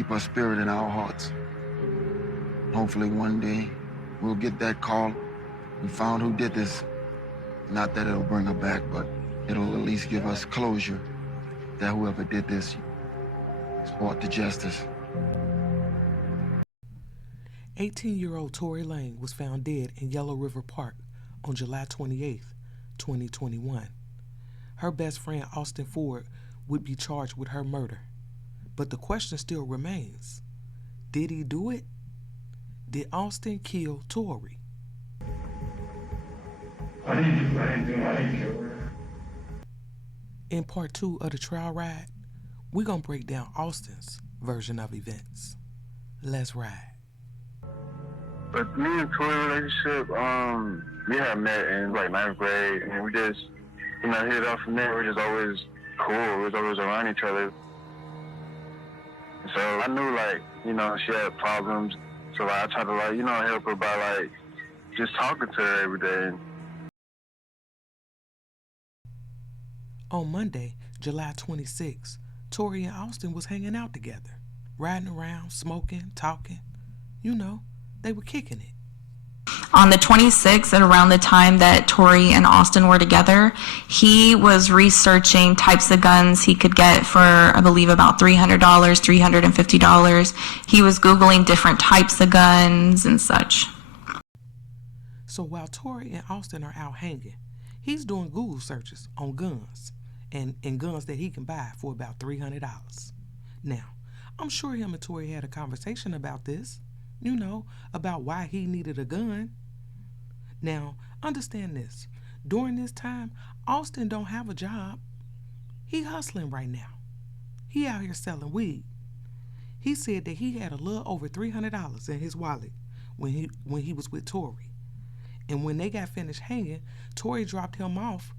keep her spirit in our hearts. Hopefully one day we'll get that call. We found who did this. Not that it'll bring her back, but it'll at least give us closure that whoever did this is brought to justice. 18-year-old Tori Lang was found dead in Yellow River Park on July 28, 2021. Her best friend, Austin Ford, would be charged with her murder. But the question still remains, did he do it? Did Austin kill Tory? I didn't kill her. In part 2 of the trial ride, we're going to break down Austin's version of events. Let's ride. But me and Tory relationship, we had met in like 9th grade, and we just, hit it off from there. We were just always cool. We was always around each other. So I knew, she had problems. So I tried to, help her by, just talking to her every day. On Monday, July 26, Tory and Austin was hanging out together, riding around, smoking, talking. They were kicking it. On the 26th, at around the time that Tory and Austin were together, he was researching types of guns he could get for, I believe, about $300, $350. He was Googling different types of guns and such. So while Tory and Austin are out hanging, he's doing Google searches on guns and guns that he can buy for about $300. Now, I'm sure him and Tory had a conversation about this. About why he needed a gun. Now, understand this. During this time, Austin don't have a job. He hustling right now. He out here selling weed. He said that he had a little over $300 in his wallet when he was with Tory. And when they got finished hanging, Tory dropped him off,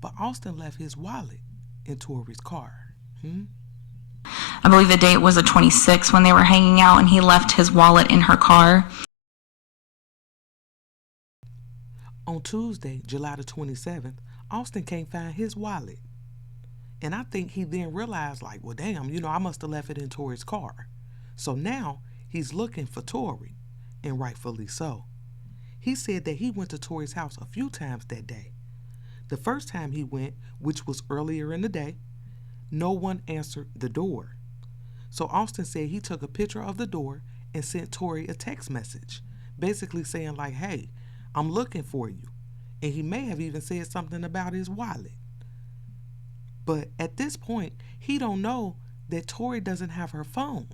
but Austin left his wallet in Tory's car. I believe the date was the 26th when they were hanging out, and he left his wallet in her car. On Tuesday, July the 27th, Austin can't find his wallet. And I think he then realized, well, damn, I must have left it in Tory's car. So now he's looking for Tory, and rightfully so. He said that he went to Tory's house a few times that day. The first time he went, which was earlier in the day, no one answered the door. So Austin said he took a picture of the door and sent Tory a text message, basically saying hey, I'm looking for you. And he may have even said something about his wallet. But at this point, he don't know that Tory doesn't have her phone.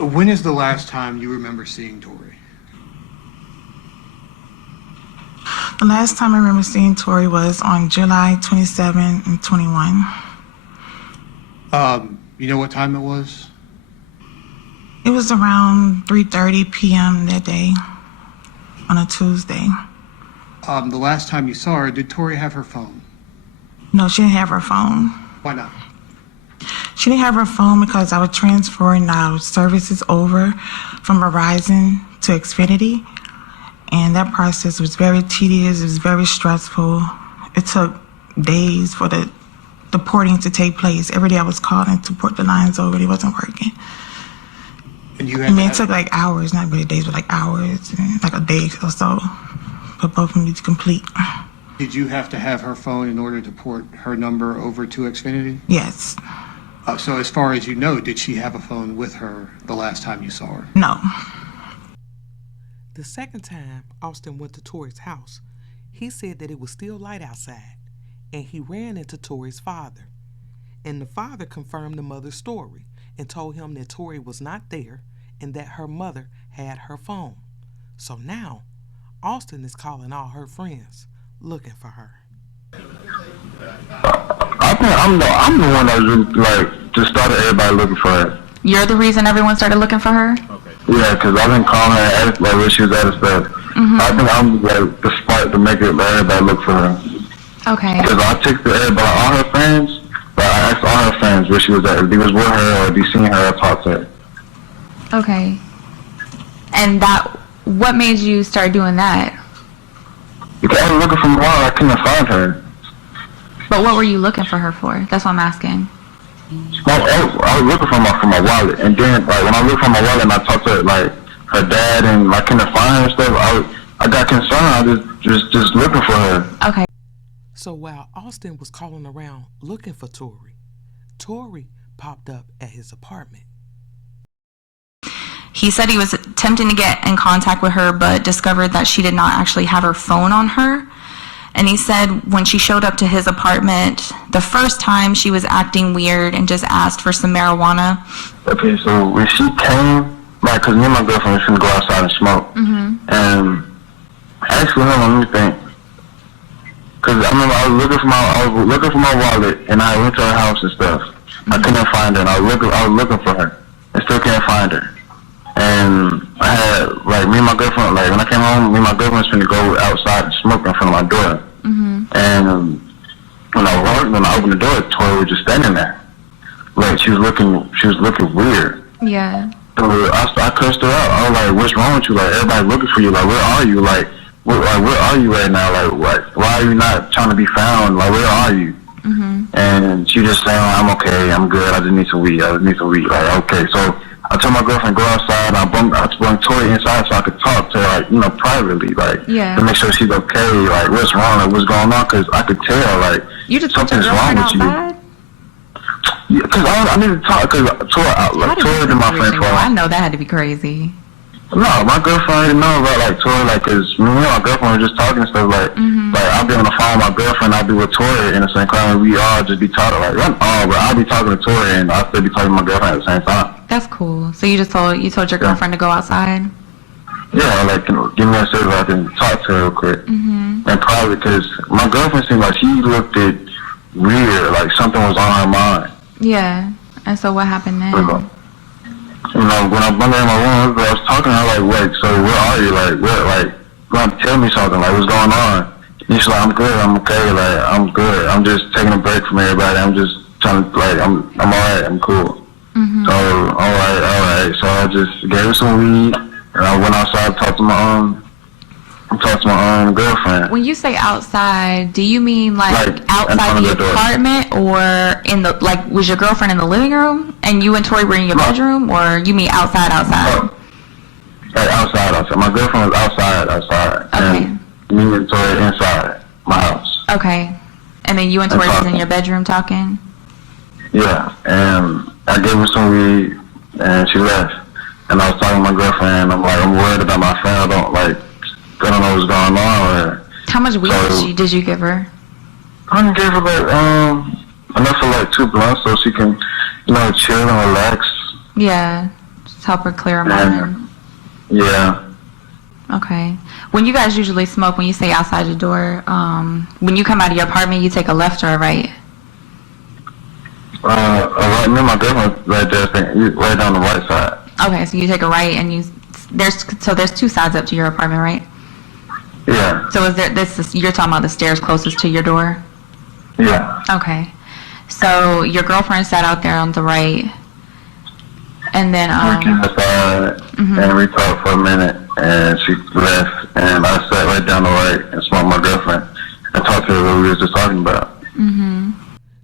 When is the last time you remember seeing Tory? The last time I remember seeing Tory was on July 27 and 21. You know what time it was? It was around 3:30 p.m. that day, on a Tuesday. The last time you saw her, did Tori have her phone? No, she didn't have her phone. Why not? She didn't have her phone because I was transferring our services over from Verizon to Xfinity. And that process was very tedious, it was very stressful. It took days for the porting to take place. Every day I was calling to port the lines over, it wasn't working. And you had it took hours, not really days, but hours, and a day or so for both of them to complete. Did you have to have her phone in order to port her number over to Xfinity? Yes. So as far as you know, did she have a phone with her the last time you saw her? No. The second time Austin went to Tory's house, he said that it was still light outside, and he ran into Tory's father. And the father confirmed the mother's story and told him that Tory was not there and that her mother had her phone. So now, Austin is calling all her friends, looking for her. I think I'm the one that just started everybody looking for her. You're the reason everyone started looking for her? Yeah, because I've been calling her and asked where she was at and stuff. Mm-hmm. I think I'm the spark to make everybody look for her. Okay. Because I texted everybody, all her friends, but I asked all her friends where she was at. If they was with her or if they seen her or talked to her. Okay. And what made you start doing that? Because I was looking for a while, I couldn't find her. But what were you looking for her for? That's what I'm asking. I was looking for my wallet, and then like when I looked for my wallet and I talked to like her dad and I couldn't find her and stuff, I got concerned. I just looking for her. Okay. So while Austin was calling around looking for Tory popped up at his apartment. He said he was attempting to get in contact with her, but discovered that she did not actually have her phone on her. And he said when she showed up to his apartment, the first time she was acting weird and just asked for some marijuana. Okay, so when she came, like, cause me and my girlfriend was gonna go outside and smoke, and actually, hold on, let me think. Cause I remember I was looking for my wallet, and I went to her house and stuff. I couldn't find her, and I was looking for her, and still can't find her. And I had, like, me and my girlfriend, like, when I came home, me and my girlfriend was gonna go outside and smoke in front of my door. And when I opened the door, Tori was just standing there. Like, she was looking weird. Yeah. So I cussed her out. I was like, what's wrong with you? Like, everybody looking for you. Like, where are you? Like, where are you right now? Like, why are you not trying to be found? Like, where are you? And she just saying, I'm okay, I'm good, I just need some weed. Like, okay, so I told my girlfriend go outside, and I brought Tori inside so I could talk to her, like, privately, like, to make sure she's okay, like, what's wrong, like, what's going on, because I could tell, like, You just something's wrong with outside? you. Yeah, because I need to talk, because Tori been my friend for a I while. know that had to be crazy. No, my girlfriend didn't know about, like, Tori, like, because me and my girlfriend were just talking and stuff, like, I'll be on the phone with my girlfriend, I'll be with Tori in the same time, and we all just be talking, like, not all, but I'll be talking to Tori, and I'll still be talking to my girlfriend at the same time. That's cool. So you told your girlfriend to go outside? Yeah, like, give me a second so I can talk to her real quick. And probably because my girlfriend seemed like she looked at weird, like something was on her mind. Yeah. And so what happened then? You know, when I went in my room, I was talking to her like, wait, so where are you? Like, you want to tell me something? Like, what's going on? And she's like, I'm good, I'm okay, like, I'm good. I'm just taking a break from everybody. I'm just trying to, like, I'm all right, I'm cool. So, all right. So I just gave her some weed, and I went outside to talk to my own girlfriend. When you say outside, do you mean like outside the door. apartment, or in the, like, was your girlfriend in the living room and you and Tori were in your bedroom, or you mean outside? Like outside. My girlfriend was outside. Okay. And me and Tori inside my house. Okay. And then you and Tori was in your bedroom talking? Yeah, and I gave her some weed, and she left. And I was talking to my girlfriend, I'm like, I'm worried about my friend. I don't know what's going on. Or, How much weed did you give her? I gave her like enough for like 2 blunts so she can, chill and relax. Yeah, just help her clear her mind. Yeah. Okay. When you guys usually smoke, when you say outside your door, when you come out of your apartment, you take a left or a right? Right, me and my girlfriend right there, right down the right side. Okay, so you take a right, and there's 2 sides up to your apartment, right? Yeah. So you're talking about the stairs closest to your door? Yeah. Okay. So your girlfriend sat out there on the right, and then we came outside, and we talked for a minute, and she left, and I sat right down the right and smoked my girlfriend and talked to her what we was just talking about.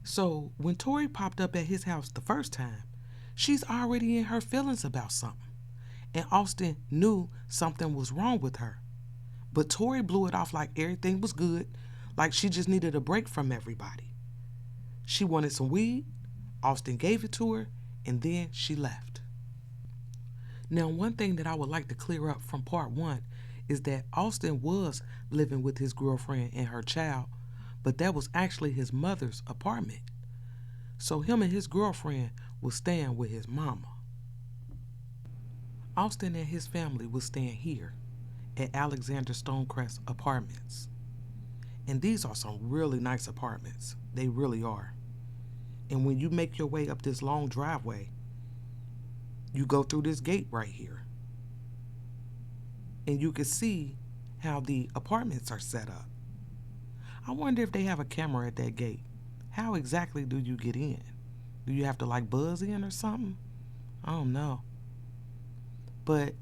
So when Tori popped up at his house the first time, she's already in her feelings about something. And Austin knew something was wrong with her. But Tori blew it off like everything was good, like she just needed a break from everybody. She wanted some weed, Austin gave it to her, and then she left. Now, one thing that I would like to clear up from part 1 is that Austin was living with his girlfriend and her child, but that was actually his mother's apartment. So him and his girlfriend was staying with his mama. Austin and his family was staying here at Alexander Stonecrest Apartments. And these are some really nice apartments. They really are. And when you make your way up this long driveway, you go through this gate right here. And you can see how the apartments are set up. I wonder if they have a camera at that gate. How exactly do you get in? Do you have to like buzz in or something? I don't know. But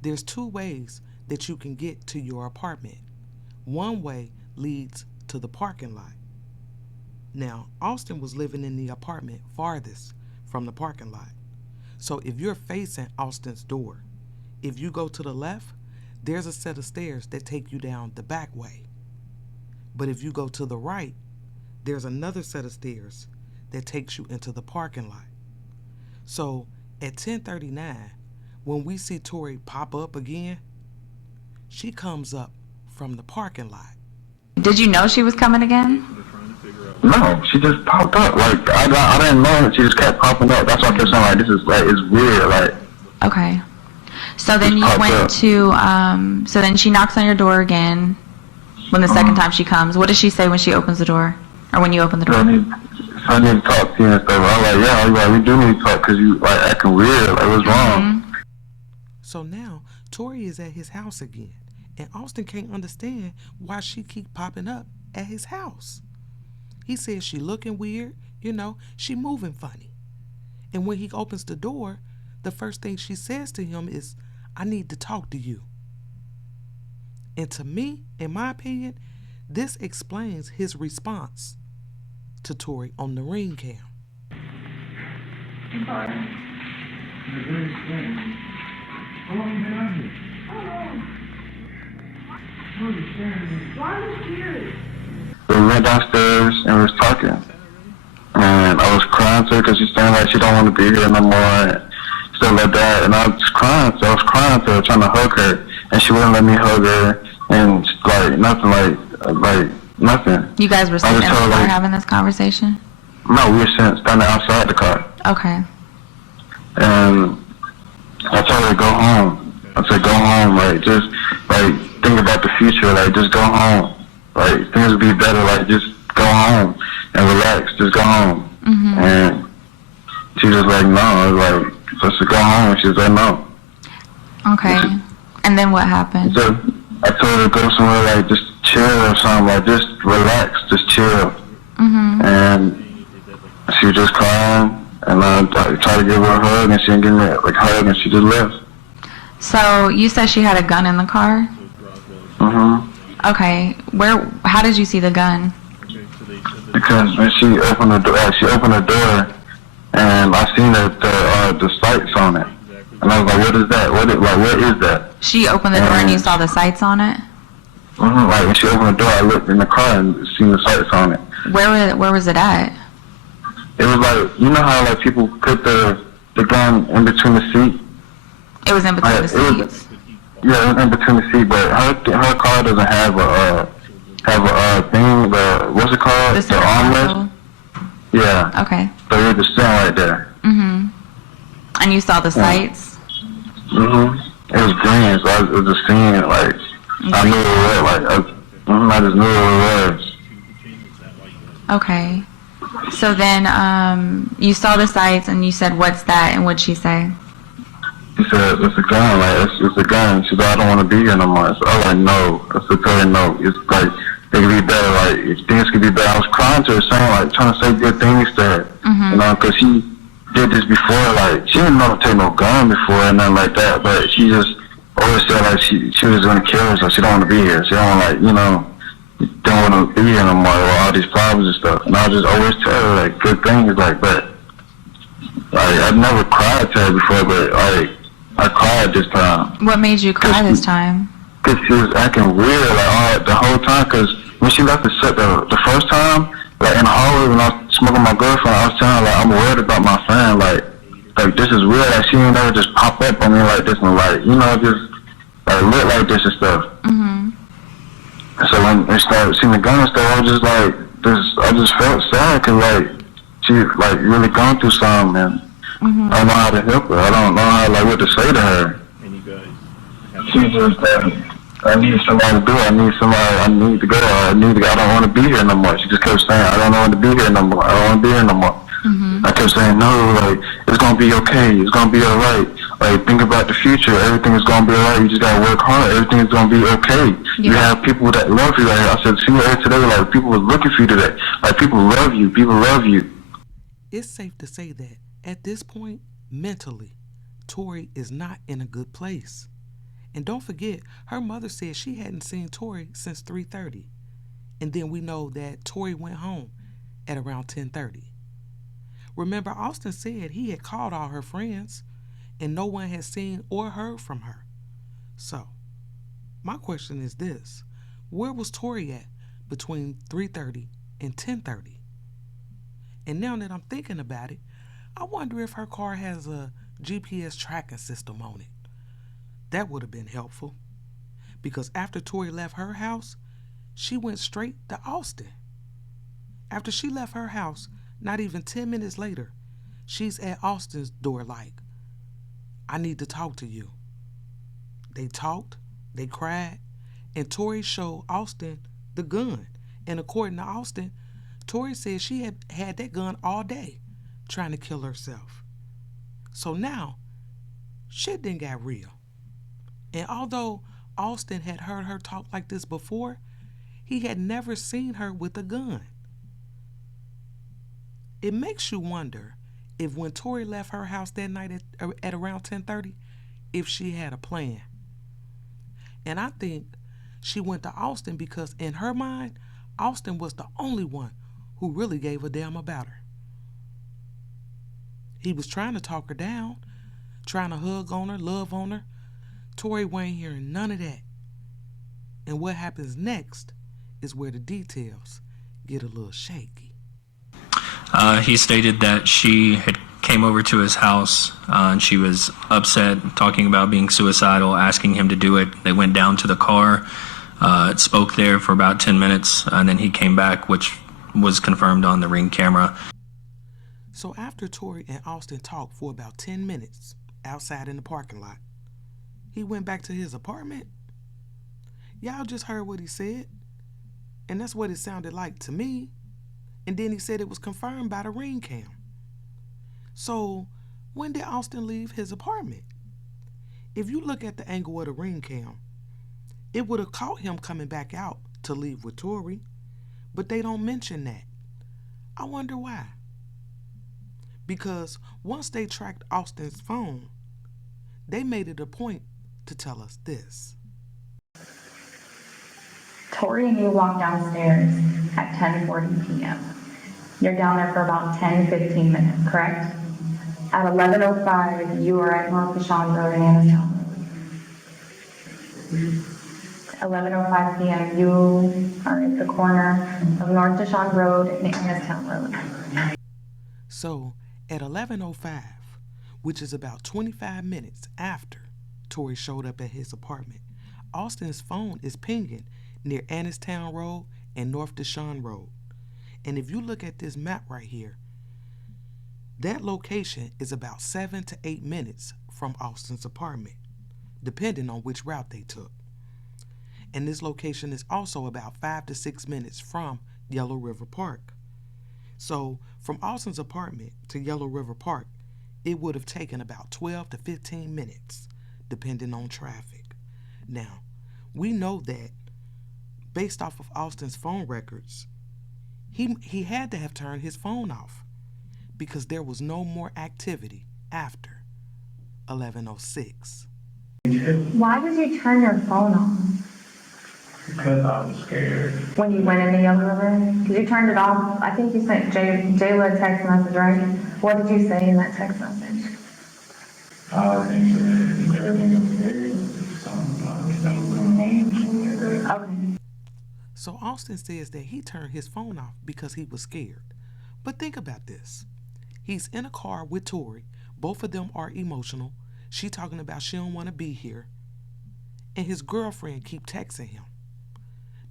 there's 2 ways that you can get to your apartment. One way leads to the parking lot. Now, Austin was living in the apartment farthest from the parking lot. So if you're facing Austin's door, if you go to the left, there's a set of stairs that take you down the back way. But if you go to the right, there's another set of stairs that takes you into the parking lot. So at 10:39, when we see Tori pop up again, she comes up from the parking lot. Did you know she was coming again? No, she just popped up. Like, I didn't know that she just kept popping up. That's why I kept saying, like, this is, like, it's weird. Like, Okay. So then you went to, so then she knocks on your door again when the second time she comes. What does she say when she opens the door? Or when you open the door? I need to talk to you and stuff. I'm like, yeah, like, we do need to talk because you, like, acting weird. Like, what's wrong? So now Tori is at his house again, and Austin can't understand why she keep popping up at his house. He says she looking weird, she moving funny. And when he opens the door, the first thing she says to him is, I need to talk to you. And to me, in my opinion, this explains his response to Tori on the ring cam. How long you been out here? Why are you scared? We went downstairs and we was talking. And I was crying to her because she's saying, like, she don't want to be here no more and stuff like that. And I was crying, so I was crying to her, trying to hug her. And she wouldn't let me hug her. And, like, nothing, like nothing. You guys were sitting in the car like, having this conversation? No, we were standing outside the car. Okay. And I told her to go home. I said, go home, like, just, like, think about the future, like, just go home. Like, things will be better, like, just go home and relax, just go home. And she was like, no. I was like, supposed to go home. She was like, no. Okay. And then what happened? So I told her to go somewhere, like, just chill or something, like, just relax, just chill. And she was just crying, and I tried to give her a hug, and she didn't give me a hug, and she just left. So you said she had a gun in the car? Okay. How did you see the gun? Because when she opened the door, and I seen the sights on it, and I was like, "What is that? What is that?" She opened the door and you saw the sights on it? Like when she opened the door, I looked in the car and seen the sights on it. Where was it at? It was like, you know how like people put the gun in between the seat. It was in between the seats. Yeah, it was in between the seat, but her car doesn't have a thing. What's it called? The armrest. Yeah. Okay. So it was just sitting right there. And you saw the sights? It was green, so I was just seeing it like I knew what it was. Like I just knew what it was. Okay. So then you saw the sights and you said, "What's that?" And what'd she say? She said, "It's a gun. Like it's a gun." She said, "I don't want to be here no more." I said, "Oh, like no." I said, "Tell her no. It's like it could be better. Like if things could be better." I was crying to her, saying like trying to say good things to her, because she did this before. Like she didn't know to take no gun before and nothing like that, but she just always said like she was gonna kill herself. She don't want to be here. She don't don't want to be here no more with all these problems and stuff. And I just always tell her like good things, like, but like I've never cried to her before, but like I cried this time. What made you cry this time? Cause she was acting weird like the whole time. Cause when she left the set the first time, like in the hallway when I was smoking my girlfriend, I was telling her like I'm worried about my friend. Like this is weird. Like she ain't never just pop up on me like this and like just like look like this and stuff. So when they started seeing the gun and stuff, I was just like I just felt sad because like she like really gone through something and I don't know how to help her. I don't know how what to say to her. She just I need somebody to do it. I need to go. I don't want to be here no more. She just kept saying, I don't want to be here no more. I don't want to be here no more. I kept saying, no, like, it's going to be okay. It's going to be all right. Like, think about the future. Everything is going to be all right. You just got to work hard. Everything is going to be okay. Yeah. You have people that love you. Like I said, see her today, like, people were looking for you today. Like, people love you. People love you. It's safe to say that at this point, mentally, Tori is not in a good place. And don't forget, her mother said she hadn't seen Tori since 3:30. And then we know that Tori went home at around 10:30. Remember, Austin said he had called all her friends and no one had seen or heard from her. So, my question is this: where was Tory at between 3:30 and 10:30? And now that I'm thinking about it, I wonder if her car has a GPS tracking system on it. That would have been helpful, because after Tori left her house, she went straight to Austin. After she left her house, not even 10 minutes later, she's at Austin's door like, "I need to talk to you." They talked, they cried, and Tori showed Austin the gun. And according to Austin, Tori said she had that gun all day, trying to kill herself. So now, shit done got real. And although Austin had heard her talk like this before, he had never seen her with a gun. It makes you wonder if when Tori left her house that night at around 10:30, if she had a plan. And I think she went to Austin because in her mind, Austin was the only one who really gave a damn about her. He was trying to talk her down, trying to hug on her, love on her. Tori wasn't hearing none of that. And what happens next is where the details get a little shaky. He stated that she had came over to his house and she was upset, talking about being suicidal, asking him to do it. They went down to the car, spoke there for about 10 minutes, and then he came back, which was confirmed on the Ring camera. So after Tori and Austin talked for about 10 minutes outside in the parking lot, he went back to his apartment. Y'all just heard what he said, and that's what it sounded like to me. And then he said it was confirmed by the Ring cam. So when did Austin leave his apartment? If you look at the angle of the Ring cam, it would have caught him coming back out to leave with Tori, but they don't mention that. I wonder why. Because once they tracked Austin's phone, they made it a point to tell us this. Tori and you walked downstairs at 10:40 p.m. You're down there for about 10-15 minutes, correct? At 11:05, you are at North Deshaun Road and Annistown Road. 11:05 p.m., you are at the corner of North Deshaun Road and Annistown Road. So at 11:05, which is about 25 minutes after Tori showed up at his apartment, Austin's phone is pinging near Annistown Road and North Deshaun Road. And if you look at this map right here, that location is about 7 to 8 minutes from Austin's apartment, depending on which route they took. And this location is also about 5 to 6 minutes from Yellow River Park. So from Austin's apartment to Yellow River Park, it would have taken about 12 to 15 minutes, depending on traffic. Now, we know that based off of Austin's phone records, he had to have turned his phone off because there was no more activity after 11:06. Why did you turn your phone off? Because I was scared. When you went into Yellow River? Because you turned it off. I think you sent Jayla a text message, right? What did you say in that text message? I think that everything was very something. Okay. So Austin says that he turned his phone off because he was scared. But think about this. He's in a car with Tori. Both of them are emotional. She talking about she don't want to be here. And his girlfriend keep texting him.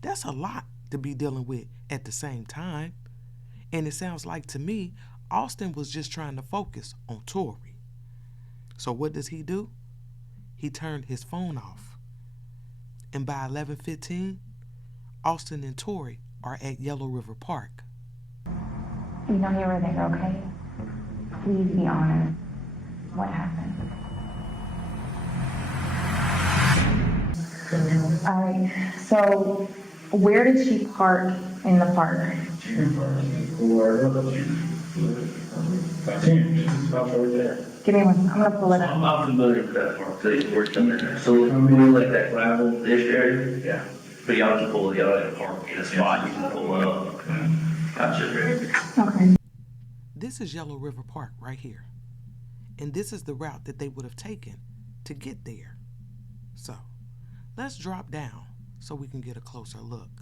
That's a lot to be dealing with at the same time. And it sounds like to me, Austin was just trying to focus on Tori. So what does he do? He turned his phone off. And by 11:15, Austin and Tori are at Yellow River Park. You know you were there, okay? Please be honest. What happened? All right, so where did she park in the park? About over there. Give me one, I'm gonna pull it I'm up. not familiar with that part, so you worked in there. So we're like that gravel-ish area? Yeah. But y'all can pull, y'all have a park in a spot you can pull up. Gotcha. Okay. This is Yellow River Park right here. And this is the route that they would have taken to get there. So let's drop down so we can get a closer look.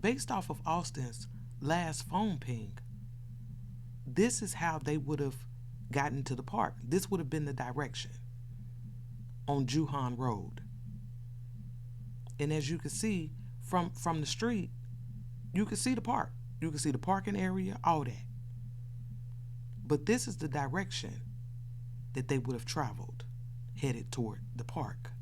Based off of Austin's last phone ping, this is how they would have gotten to the park. This would have been the direction on Juhan Road. And as you can see from the street, you can see the park. You can see the parking area, all that. But this is the direction that they would have traveled, headed toward the park.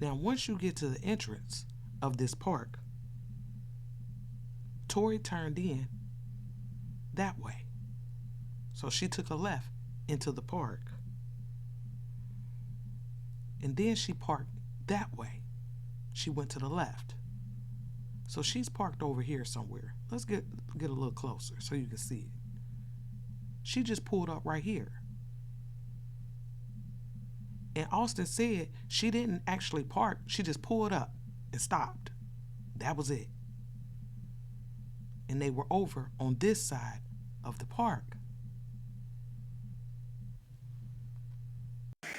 Now, once you get to the entrance of this park, Tori turned in that way. So she took a left into the park. And then she parked that way. She went to the left. So she's parked over here somewhere. Let's get a little closer so you can see it. She just pulled up right here. And Austin said she didn't actually park. She just pulled up and stopped. That was it. And they were over on this side of the park.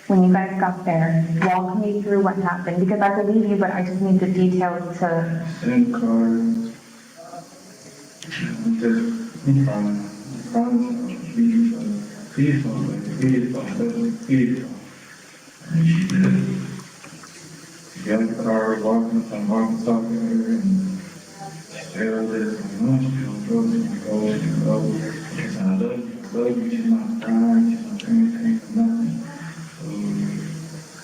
When you guys got there, walk me through what happened, because I believe you, but I just need the details to... In the car, just in front, and she got in the car, walking, talking to her, and she said this, and she don't go, she don't go, she don't go. She said, I love you, she's not crying, she's not doing anything for nothing.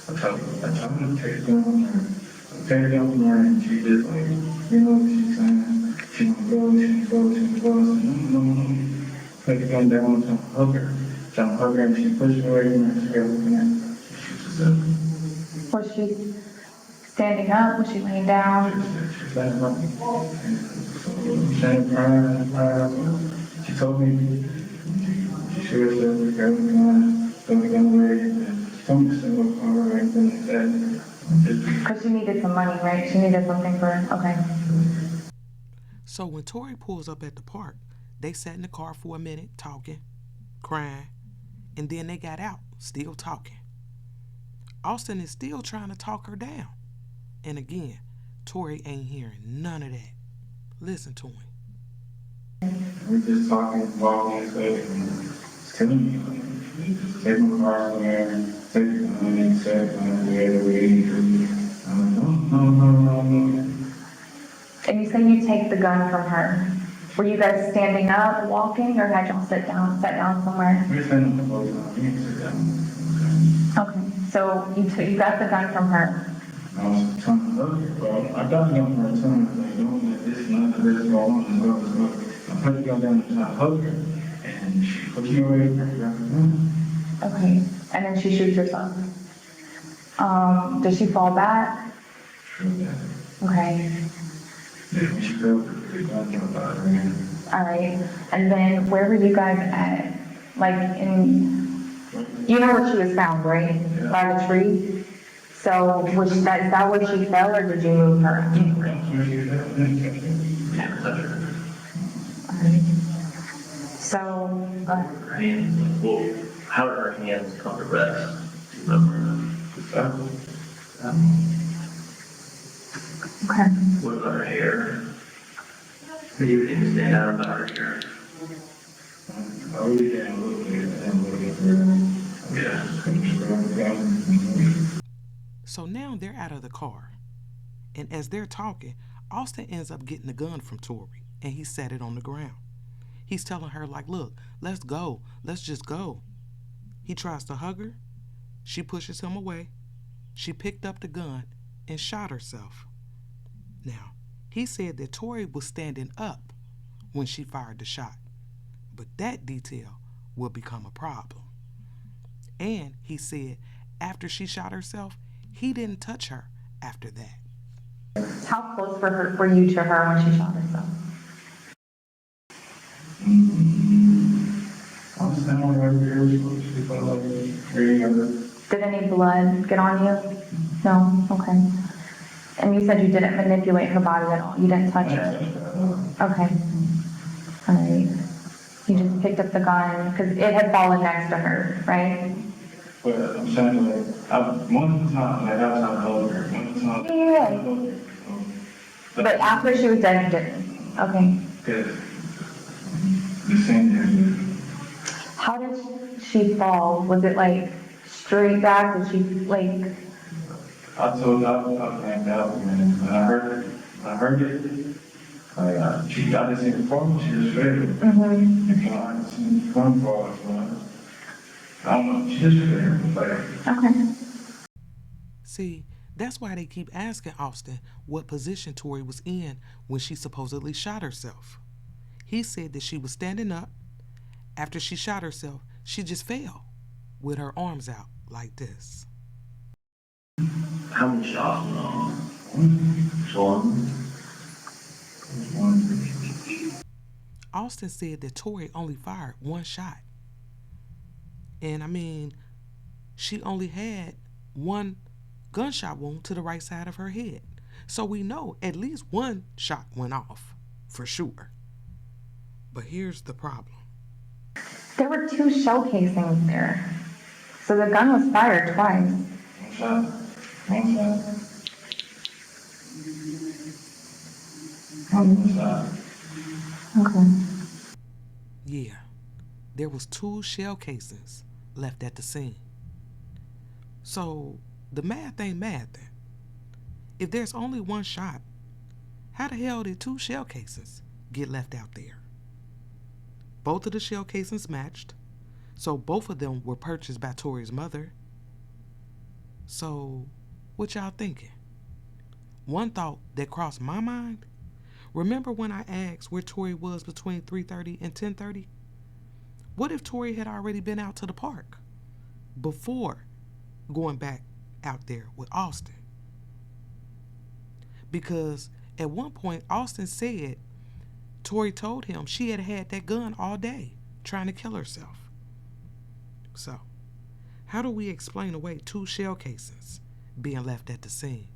I told her to take it down from her. I take it down from her, and she just like, you know, she's saying, she don't go, she don't go, she don't go. I said, no. Take it down, trying to hug her, and she pushed me away from her, she got looking at me. Was she standing up? Was she laying down? She was laying up. And crying. She told me she should have said, grab the gun away. And she told me to stay with her right then and there. Because she needed some money, right? She needed something for... Okay. So when Tori pulls up at the park, they sat in the car for a minute, talking, crying, and then they got out, still talking. Austin is still trying to talk her down. And again, Tori ain't hearing none of that. Listen to him. We just talking, walking, and telling me, just take my car somewhere, take it on, and set it on where we need to. I'm like, no. And you said you take the gun from her. Were you guys standing up, walking, or had y'all sat down somewhere? We're standing up all the time. We need to sit down. Okay. So you got the gun from her. I was trying to hug her. Well, I got the gun from her too. I was like, don't let this, not this, go on, let's go. I put the gun down and tried to hug her. And she pushed me away from her. Okay. And then she shoots herself. Does she fall back? Okay. When she fell, the gun jumped out of her hand. All right. And then where were you guys at? Like you know where she was found, right? Yeah. By the tree. So is that where she fell, or did you move her? So, Her hands, well, how did her hands come to rest? Do you remember? okay. What about her hair? You didn't stand out about her hair. I really can't look at it. So now they're out of the car. And as they're talking, Austin ends up getting the gun from Tori, and he set it on the ground. He's telling her, like, look, let's go. Let's just go. He tries to hug her. She pushes him away. She picked up the gun and shot herself. Now, he said that Tori was standing up when she fired the shot, but that detail will become a problem. And he said after she shot herself, he didn't touch her after that. How close were you to her when she shot herself? I was standing right there, she felt like reading of it. Did any blood get on you? No? Okay. And you said you didn't manipulate her body at all? You didn't touch her? Okay. All right. You just picked up the gun because it had fallen next to her, right? But I'm saying, like, one time, like, I was trying to hold her. One time, Yeah. I hold her. But after she was dead, you didn't? Okay. Because the same there. How did she fall? Was it like straight back? Did she like? I told her I was laying down, man. When I heard it, like, I didn't see the fall, she just fell. Mm-hmm. I didn't see the gun fall, I don't know, she just fell. Like, Okay. See, that's why they keep asking Austin what position Tori was in when she supposedly shot herself. He said that she was standing up. After she shot herself, she just fell with her arms out like this. How many shots went off? One. Austin said that Tori only fired one shot. And I mean, she only had one gunshot wound to the right side of her head. So we know at least one shot went off, for sure. But here's the problem. There were 2 shell casings there. So the gun was fired twice. Okay. Yeah, there was 2 shell casings left at the scene. So the math ain't math then. If there's only one shot, how the hell did 2 shell casings get left out there? Both of the shell casings matched, so both of them were purchased by Tori's mother. So what y'all thinking? One thought that crossed my mind, remember when I asked where Tori was between 3:30 and 10:30? What if Tori had already been out to the park before going back out there with Austin? Because at one point Austin said Tori told him she had had that gun all day trying to kill herself. So how do we explain away 2 shell casings being left at the scene?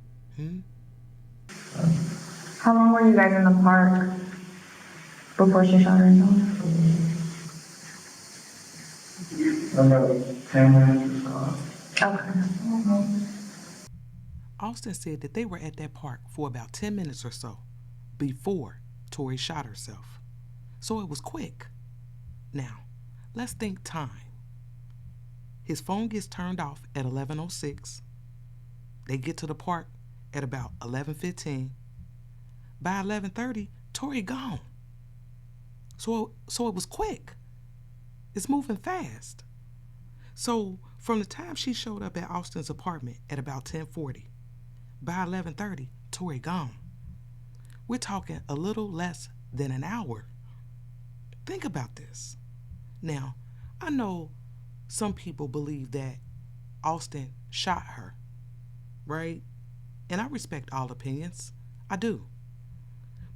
How long were you guys in the park before she shot herself? about 10 minutes or so. Okay. Austin said that they were at that park for about 10 minutes or so before Tori shot herself. So it was quick. Now, let's think time. His phone gets turned off at 11:06. They get to the park at about 11:15. By 11:30, Tori gone. So it was quick. It's moving fast. So from the time she showed up at Austin's apartment at about 10:40, by 11:30, Tori gone. We're talking a little less than an hour. Think about this. Now, I know some people believe that Austin shot her, right? And I respect all opinions. I do.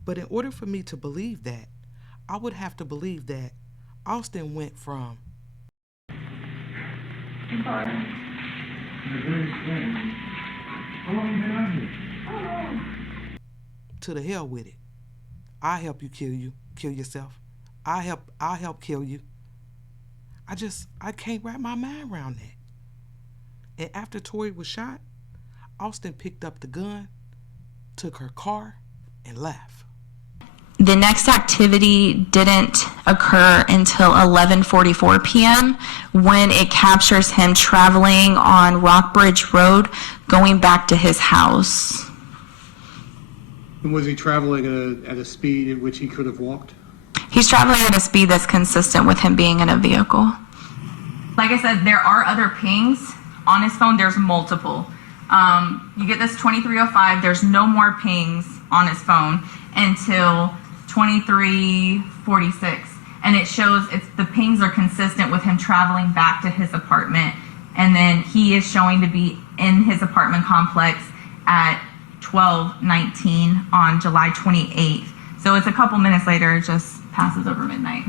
But in order for me to believe that, I would have to believe that Austin went from to the hell with it. I'll help you kill yourself. I'll help kill you. I can't wrap my mind around that. And after Tori was shot, Austin picked up the gun, took her car, and left. The next activity didn't occur until 11:44 p.m. when it captures him traveling on Rockbridge Road, going back to his house. And was he traveling at a speed at which he could have walked? He's traveling at a speed that's consistent with him being in a vehicle. Like I said, there are other pings on his phone. There's multiple. You get this 2305. There's no more pings on his phone until 2346. And it shows the pings are consistent with him traveling back to his apartment And then he is showing to be in his apartment complex at 12:19 on July 28th. So it's a couple minutes later, it just passes over midnight.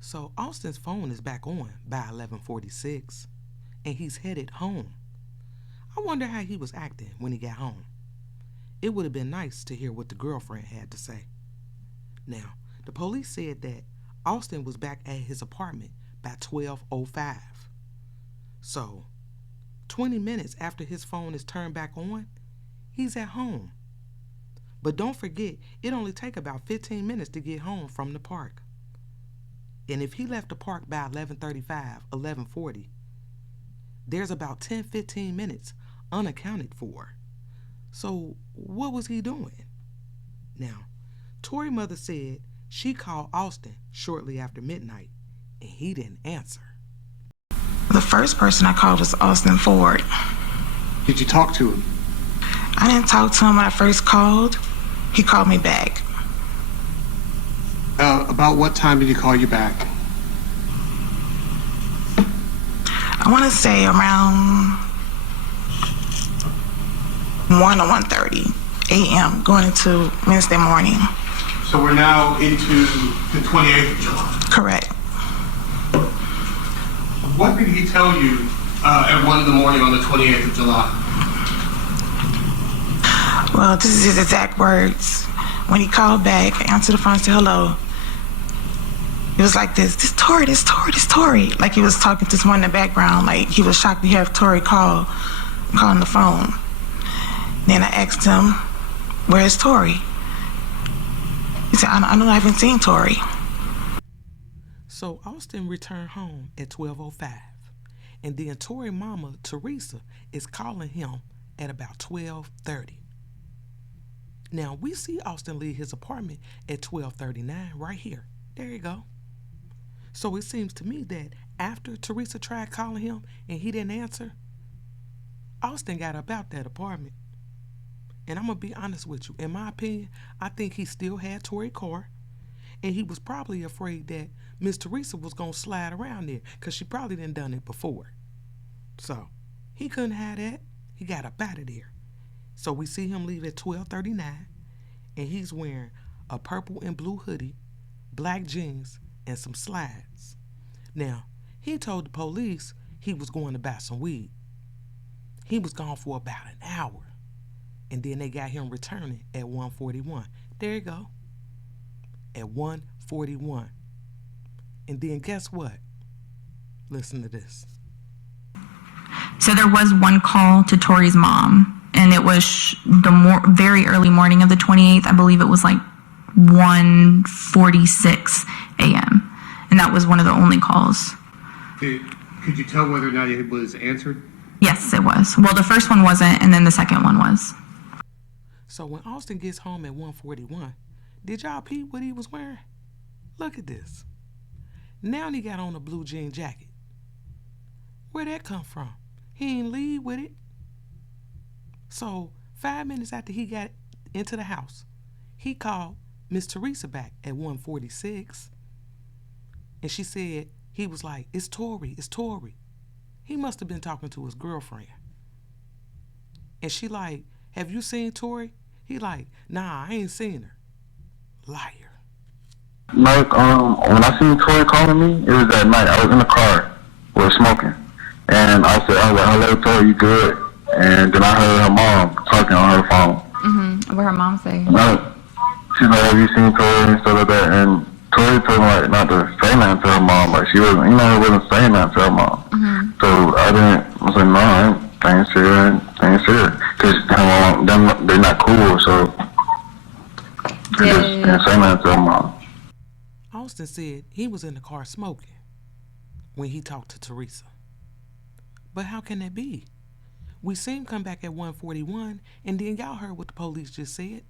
So Austin's phone is back on by 11:46, and he's headed home. I wonder how he was acting when he got home. It would have been nice to hear what the girlfriend had to say. Now, the police said that Austin was back at his apartment by 12:05. So, 20 minutes after his phone is turned back on, he's at home. But don't forget, it only takes about 15 minutes to get home from the park. And if he left the park by 11:35, 11:40, there's about 10-15 minutes unaccounted for. So what was he doing? Now, Tori's mother said she called Austin shortly after midnight, and he didn't answer. The first person I called was Austin Ford. Did you talk to him? I didn't talk to him when I first called. He called me back. About what time did he call you back? I want to say around 1 or 1:30 a.m. going into Wednesday morning. So we're now into the 28th of July. Correct. What did he tell you at 1 in the morning on the 28th of July? Well, this is his exact words. When he called back, I answered the phone and said, hello. It was like this Tory, this Tory. Like he was talking to someone in the background, like he was shocked to have Tory calling the phone. Then I asked him, where's Tory? He said, I haven't seen Tory. So Austin returned home at 12:05, and then Tori mama, Teresa, is calling him at about 12:30. Now, we see Austin leave his apartment at 12:39 right here. There you go. So it seems to me that after Teresa tried calling him and he didn't answer, Austin got up out that apartment. And I'm going to be honest with you. In my opinion, I think he still had Tory's car, and he was probably afraid that Miss Teresa was going to slide around there because she probably done it before. So he couldn't have that. He got up out of there. So we see him leave at 12:39, and he's wearing a purple and blue hoodie, black jeans, and some slides. Now, he told the police he was going to buy some weed. He was gone for about an hour, and then they got him returning at 1:41. There you go. At 1:41. And then guess what? Listen to this. So there was one call to Tori's mom, and it was very early morning of the 28th. I believe it was like 1:46 a.m. And that was one of the only calls. Could you tell whether or not it was answered? Yes, it was. Well, the first one wasn't, and then the second one was. So when Austin gets home at 1:41, did y'all peep what he was wearing? Look at this. Now he got on a blue jean jacket. Where'd that come from? He ain't leave with it. So 5 minutes after he got into the house, he called Miss Teresa back at 1:46. And she said, he was like, it's Tory, it's Tory. He must have been talking to his girlfriend. And she like, have you seen Tory? He like, nah, I ain't seen her. Liar. Like, when I seen Tory calling me, it was at night. I was in the car, we were smoking. And I said, hello, Tory, you good? And then I heard her mom talking on her phone. Mm-hmm. What her mom say? She's like, have you seen Tory and stuff like that? And Tori told me like not to say nothing to her mom. Like she wasn't, wasn't saying nothing to her mom. Mm-hmm. So I was like, no, I ain't see her. Because her mom, they're not cool, so I just didn't say nothing to her mom. Austin said he was in the car smoking when he talked to Teresa. But how can that be? We seen him come back at 1:41, and then y'all heard what the police just said.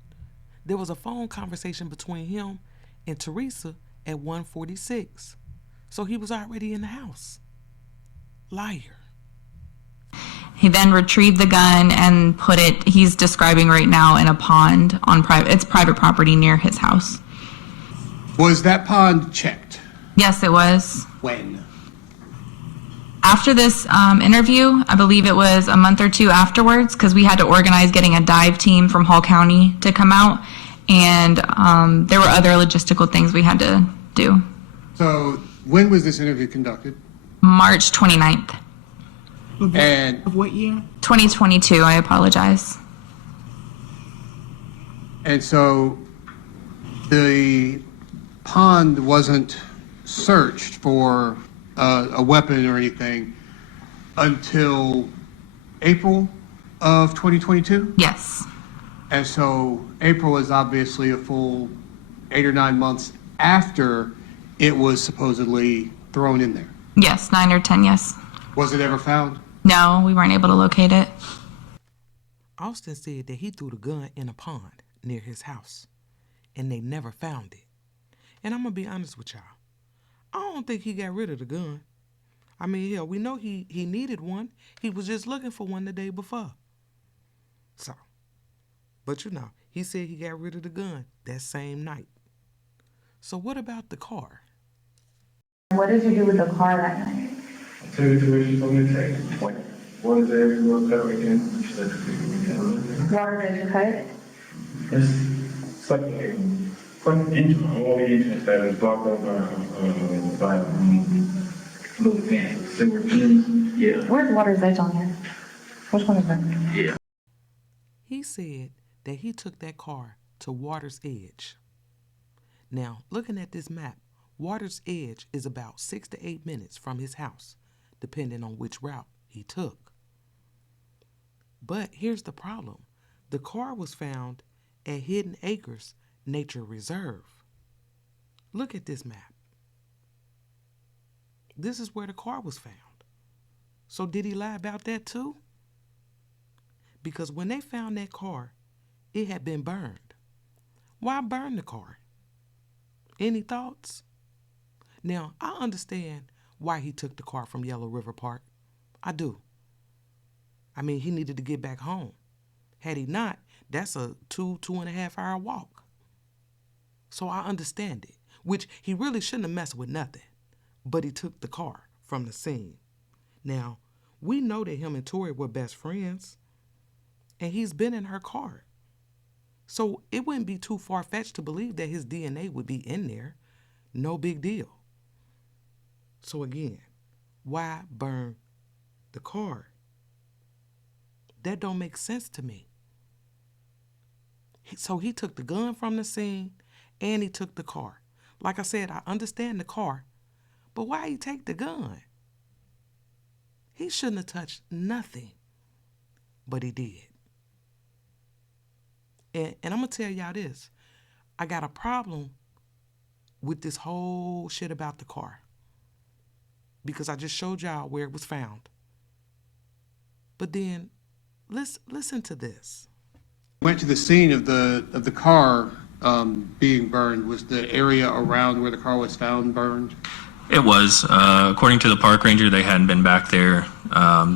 There was a phone conversation between him and Teresa at 1:46. So he was already in the house. Liar. He then retrieved the gun and put it, he's describing right now, in a pond on it's private property near his house. Was that pond checked? Yes, it was. When? After this interview, I believe it was a month or two afterwards, because we had to organize getting a dive team from Hall County to come out, and there were other logistical things we had to do. So when was this interview conducted? March 29th, And Of what year? 2022. I apologize. And so the pond wasn't searched for a weapon or anything until April of 2022? Yes. And so April is obviously a full 8 or 9 months after it was supposedly thrown in there. Yes, 9 or 10, yes. Was it ever found? No, we weren't able to locate it. Austin said that he threw the gun in a pond near his house, and they never found it. And I'm going to be honest with y'all. I don't think he got rid of the gun. I mean, hell, we know he needed one. He was just looking for one the day before. So, but you know, he said he got rid of the gun that same night. So what about the car? What did you do with the car that night? I took it to where she told me to take it. What is everywhere cut right there? She said to take it. Water, did you cut it? It's like an engine, all the engines that is blocked up by little fence, silver pins. Yeah. Where's Water's edge on here? Which one is that? Yeah. He said that he took that car to Water's Edge. Now, looking at this map, Water's Edge is about 6 to 8 minutes from his house, depending on which route he took. But here's the problem. The car was found at Hidden Acres Nature Reserve. Look at this map. This is where the car was found. So did he lie about that too? Because when they found that car, it had been burned. Why burn the car? Any thoughts? Now, I understand why he took the car from Yellow River Park. I do. I mean, he needed to get back home. Had he not, that's a 2.5 hour walk. So I understand it, which he really shouldn't have messed with nothing. But he took the car from the scene. Now, we know that him and Tory were best friends, and he's been in her car. So it wouldn't be too far-fetched to believe that his DNA would be in there. No big deal. So again, why burn the car? That don't make sense to me. So he took the gun from the scene and he took the car. Like I said, I understand the car, but why he take the gun? He shouldn't have touched nothing, but he did. And I'm going to tell y'all this. I got a problem with this whole shit about the car, because I just showed y'all where it was found. But then, listen to this. Went to the scene of the car being burned. Was the area around where the car was found burned? It was. According to the park ranger, they hadn't been back there.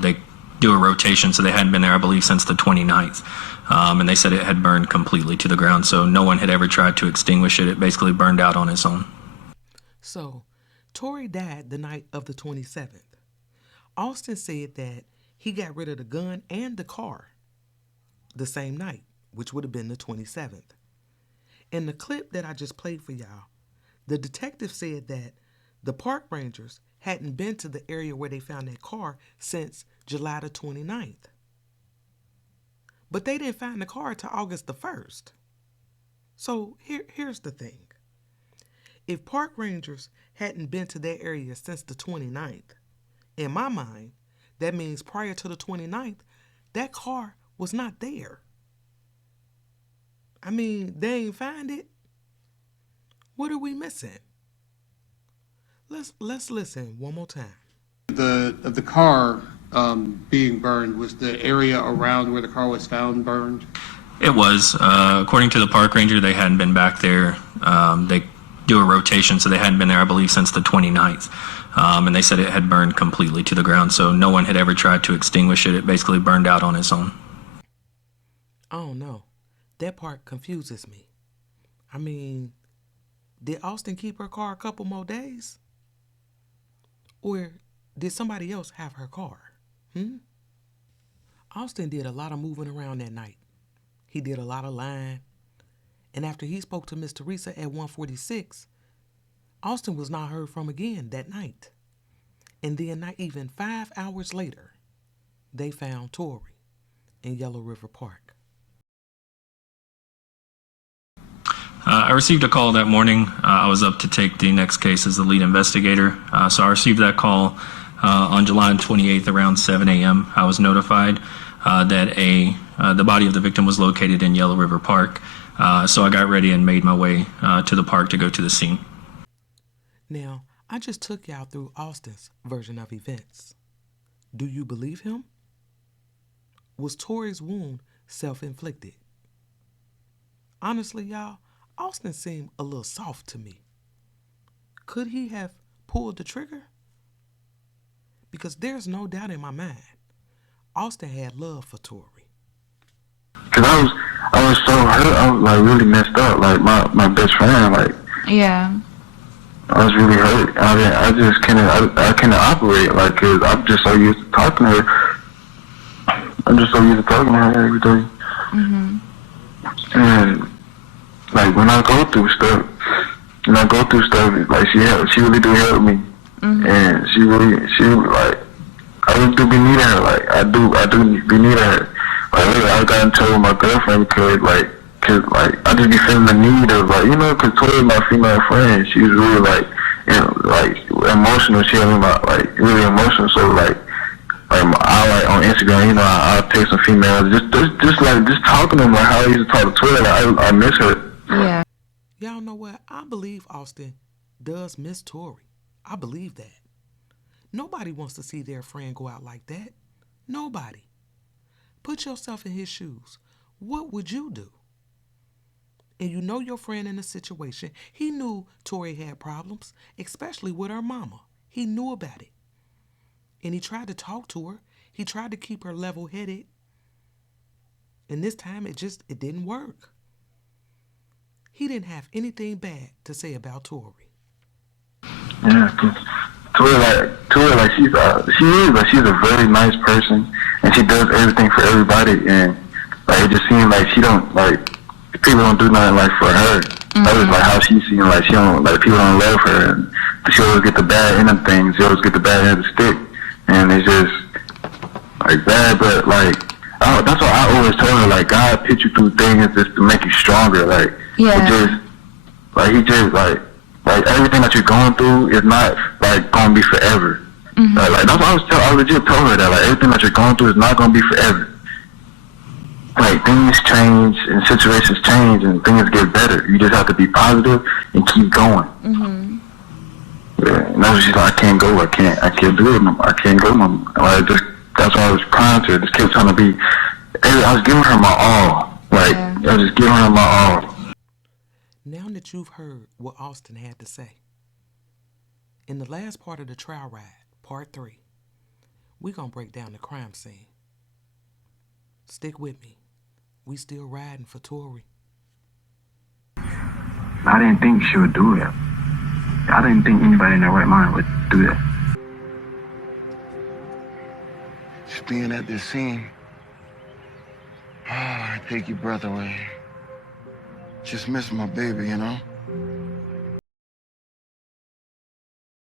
They do a rotation, so they hadn't been there, I believe, since the 29th. And they said it had burned completely to the ground, so no one had ever tried to extinguish it. It basically burned out on its own. So, Tory died the night of the 27th. Austin said that he got rid of the gun and the car the same night, which would have been the 27th. In the clip that I just played for y'all, the detective said that the park rangers hadn't been to the area where they found that car since July the 29th. But they didn't find the car till August the 1st. So here's the thing. If park rangers hadn't been to that area since the 29th, in my mind, that means prior to the 29th, that car was not there. I mean, they ain't find it. What are we missing? Let's listen one more time. The car being burned, was the area around where the car was found burned? It was. According to the park ranger, they hadn't been back there. They do a rotation, so they hadn't been there, I believe, since the 29th. And they said it had burned completely to the ground, so no one had ever tried to extinguish it. It basically burned out on its own. I don't know. That part confuses me. I mean, did Austin keep her car a couple more days? Or did somebody else have her car? Austin did a lot of moving around that night. He did a lot of lying. And after he spoke to Miss Teresa at 146, Austin was not heard from again that night. And then not even 5 hours later, they found Tory in Yellow River Park. I received a call that morning. I was up to take the next case as the lead investigator. So I received that call on July 28th around 7 a.m. I was notified that the body of the victim was located in Yellow River Park. So I got ready and made my way to the park to go to the scene. Now, I just took y'all through Austin's version of events. Do you believe him? Was Tory's wound self-inflicted? Honestly, y'all, Austin seemed a little soft to me. Could he have pulled the trigger? Because there's no doubt in my mind, Austin had love for Tory. Cause I was so hurt. I was like really messed up. Like my best friend, like Yeah. I was really hurt. I just I couldn't operate, like, cause I'm just so used to talking to her. I'm just so used to talking to her every day. And like when I go through stuff, like she really do help me. And she like, I really do be needing her. Like I do be needing her. Like really, I got in trouble with my girlfriend because I just be feeling the need of, like, you know, cause Tori, my female friend, she's really like, you know, like emotional. She had me like really emotional. So like I like on Instagram, you know, I'll take some females, just talking to them like how I used to talk to Tori. Like I miss her. Yeah. Y'all know what? I believe Austin does miss Tory. I believe that. Nobody wants to see their friend go out like that. Nobody. Put yourself in his shoes. What would you do? And you know your friend in a situation. He knew Tory had problems, especially with her mama. He knew about it. And he tried to talk to her. He tried to keep her level-headed. And this time it didn't work. He didn't have anything bad to say about Tory. Yeah, Tori, like she's a very nice person, and she does everything for everybody. And like it just seems like she don't, like, people don't do nothing like for her. That was like how she seemed, like she don't, like, people don't love her, and she always get the bad end of things. She always get the bad end of the stick, and it's just like bad. But like that's why I always tell her, like, God put you through things just to make you stronger. Like he just like everything that you're going through is not like gonna be forever. Like that's what I legit told her, that like everything that you're going through is not gonna be forever. Like things change and situations change and things get better. You just have to be positive and keep going. Yeah, and that's what she's like, I can't go, I can't do it no more. I can't go no more. Like that's why I was crying to her. Just kept trying to be, I was giving her my all. Like I was just giving her my all. Now that you've heard what Austin had to say, in the last part of the trial ride, part 3, we're going to break down the crime scene. Stick with me. We still riding for Tory. I didn't think she would do it. I didn't think anybody in their right mind would do that. Just being at this scene, I take your breath away. Just miss my baby, you know?